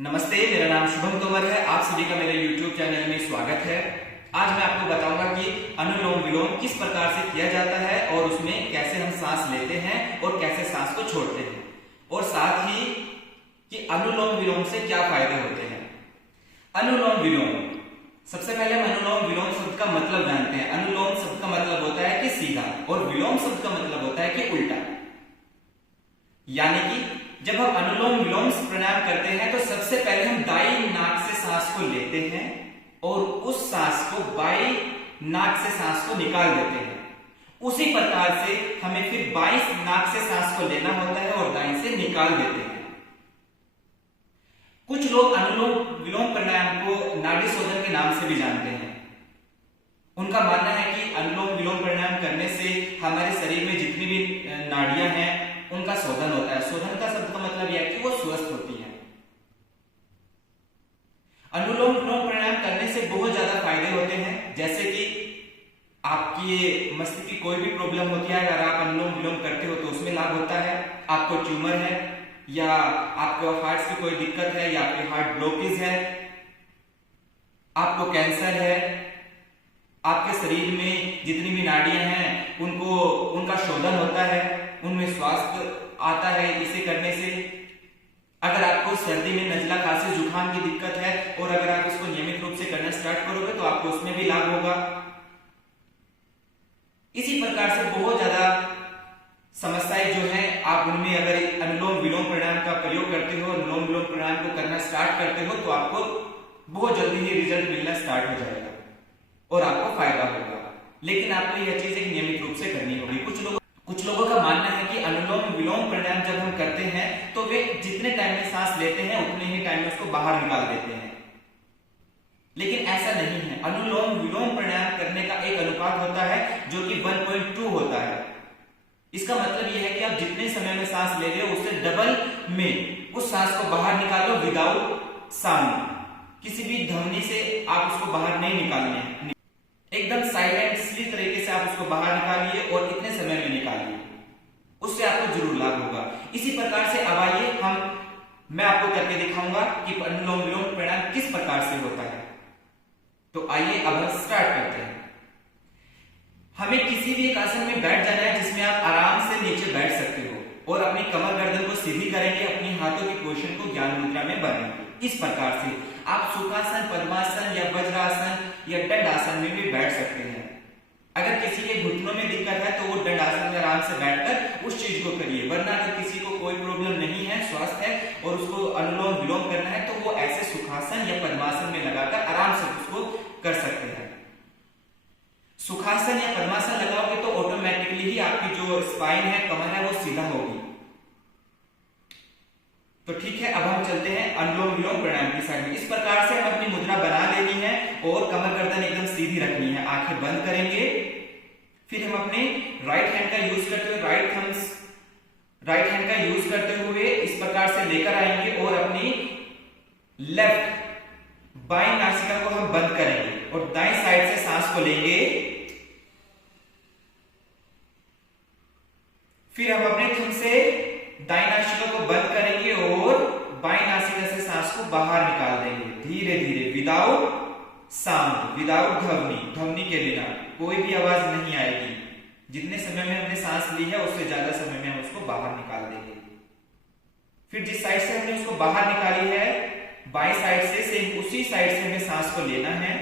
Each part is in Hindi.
नमस्ते, मेरा नाम शुभम तोमर है। आप सभी का मेरे YouTube चैनल में स्वागत है। आज मैं आपको बताऊंगा कि अनुलोम विलोम किस प्रकार से किया जाता है और उसमें कैसे हम सांस लेते हैं और कैसे सांस को छोड़ते हैं, और साथ ही कि अनुलोम विलोम से क्या फायदे होते हैं। अनुलोम विलोम, सबसे पहले हम अनुलोम विलोम शब्द का मतलब जानते हैं। अनुलोम शब्द का मतलब होता है कि सीधा, और विलोम शब्द का मतलब होता है कि उल्टा। यानी कि जब हम अनुलोम विलोम प्राणायाम करते हैं तो सबसे पहले हम दाई नाक से सांस को लेते हैं और उस सांस को बाई नाक से सांस को निकाल देते हैं। उसी प्रकार से हमें फिर बाई नाक से सांस को लेना होता है और दाई से निकाल देते हैं। कुछ लोग अनुलोम विलोम प्राणायाम को नाड़ी शोधन के नाम से भी जानते हैं। उनका मानना है कि अनुलोम विलोम प्राणायाम करने से हमारे शरीर में जितनी भी नाड़ियां हैं उनका शोधन होता है। शोधन का शब्द का मतलब यह है कि वो स्वस्थ होती है। अनुलोम विलोम प्राणायाम करने से बहुत ज्यादा फायदे होते हैं, जैसे कि आपकी मस्तिष्क की कोई भी प्रॉब्लम होती है, अगर आप अनुलोम विलोम करते हो तो उसमें लाभ होता है। आपको ट्यूमर है या आपको हार्ट की कोई दिक्कत है या आपके हार्ट ब्लॉकेज है, आपको कैंसर है, आपके शरीर में जितनी भी नाड़ियां हैं उनका शोधन होता है, उनमें स्वास्थ्य आता है इसे करने से। अगर आपको सर्दी में नजला खांसी जुकाम की दिक्कत है और अगर आप इसको नियमित रूप से करना स्टार्ट करोगे तो आपको उसमें भी लाभ होगा। इसी प्रकार से बहुत ज्यादा समस्याएं जो है, आप उनमें अगर अनुलोम विलोम प्राणायाम का प्रयोग करते हो, अनुलोम विलोम प्राणायाम को करना स्टार्ट करते हो तो आपको बहुत जल्दी ही रिजल्ट मिलना स्टार्ट हो जाएगा और आपको फायदा होगा। लेकिन आपको यह चीज एक नियमित रूप से करनी होगी। कुछ लोगों का मानना है कि अनुलोम विलोम प्राणायाम जब हम करते हैं तो वे जितने टाइम में सांस लेते हैं उतने ही टाइम में उसको बाहर निकाल देते हैं, लेकिन ऐसा नहीं है। अनुलोम विलोम प्राणायाम करने का एक अनुपात होता है जो कि 1.2 होता है। इसका मतलब यह है कि आप जितने समय में सांस ले रहे हो उससे डबल में उस सांस को बाहर निकालो विदाउट साउंड। किसी भी ध्वनि से आप उसको बाहर नहीं निकालने, एकदम साइलेंटली तरीके से आप उसको बाहर निकालिए और इतने समय में निकालिए, उससे आपको जरूर लाभ होगा। इसी प्रकार से अब आइए मैं आपको करके दिखाऊंगा कि अनुलोम विलोम प्राणायाम किस प्रकार से होता है। तो आइए अब हम स्टार्ट करते हैं। हमें किसी भी एक आसन में बैठ जाना है जिसमें आप आराम से नीचे बैठ सकते हो और अपनी कमर गर्दन को सीधी करेंगे, अपनी हाथों की पोजीशन को ज्ञान मुद्रा में बनाएंगे। इस प्रकार से आप सुखासन, पद्मासन या वज्रासन या दंडासन में भी बैठ सकते हैं। अगर किसी के घुटनों में दिक्कत है तो वो दंडासन में आराम से बैठकर उस चीज को करिए, वरना अगर किसी को कोई प्रॉब्लम नहीं है, स्वस्थ है और उसको अनुलोम विलोम करना है तो वो ऐसे सुखासन या पद्मासन में लगाकर आराम से उसको कर सकते हैं। सुखासन या पद्मासन लगाओगे तो ऑटोमेटिकली ही आपकी जो स्पाइन है, कमर है, वो सीधा होगी। तो ठीक है, अब हम चलते हैं अनुलोम विलोम प्राणायाम की साइड में। इस प्रकार से हम अपनी मुद्रा बना लेनी है और कमर गर्दन एकदम सीधी रखनी है, आंखें बंद करेंगे। फिर हम अपने राइट हैंड का यूज करते हुए इस प्रकार से लेकर आएंगे और अपनी लेफ्ट बाईं नासिका को हम बंद करेंगे और दाईं साइड से सांस को लेंगे। फिर हम अपने थंब से दाईं नासिका को बंद करेंगे और बाईं नासिका से सांस को बाहर निकाल देंगे धीरे धीरे, विदाउट साउंड, विदाउट ध्वनि के बिना कोई भी आवाज नहीं आएगी। जितने समय में हमने सांस ली है उससे ज्यादा समय में हम उसको बाहर निकाल देंगे। फिर जिस साइड से हमने उसको बाहर निकाली है बाईं साइड से सेम उसी साइड से हमें सांस को लेना है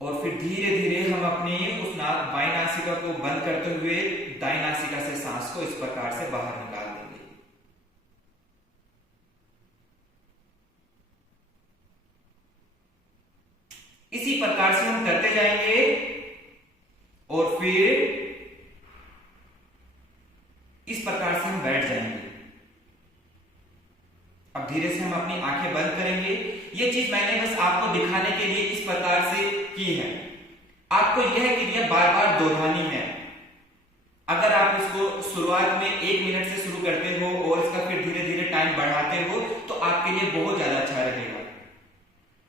और फिर धीरे धीरे हम अपनी उस बाईं नासिका को बंद करते हुए दाईं नासिका से सांस को इस प्रकार से बाहर निकाल देंगे। इसी प्रकार से हम करते जाएंगे और फिर इस प्रकार से हम बैठ जाएंगे। अब धीरे से हम अपनी आंखें बंद करेंगे। ये चीज मैंने बस आपको दिखाने के लिए इस प्रकार से की है। आपको यह क्रिया बार बार दोहरानी है। अगर आप इसको शुरुआत में 1 मिनट से शुरू करते हो और इसका फिर धीरे धीरे टाइम बढ़ाते हो तो आपके लिए बहुत ज्यादा अच्छा रहेगा।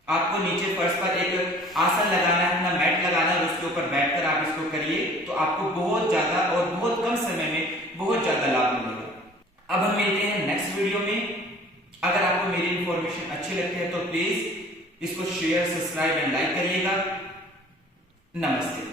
आपको नीचे फर्श पर एक आसन लगाना है, अपना मैट लगाना है, उसके ऊपर बैठकर आप इसको करिए तो आपको बहुत ज्यादा और बहुत कम समय में बहुत ज्यादा लाभ मिलेगा। अब हम मिलते अगर आपको मेरी इंफॉर्मेशन अच्छी लगती है तो प्लीज इसको शेयर, सब्सक्राइब एंड लाइक करिएगा। नमस्ते।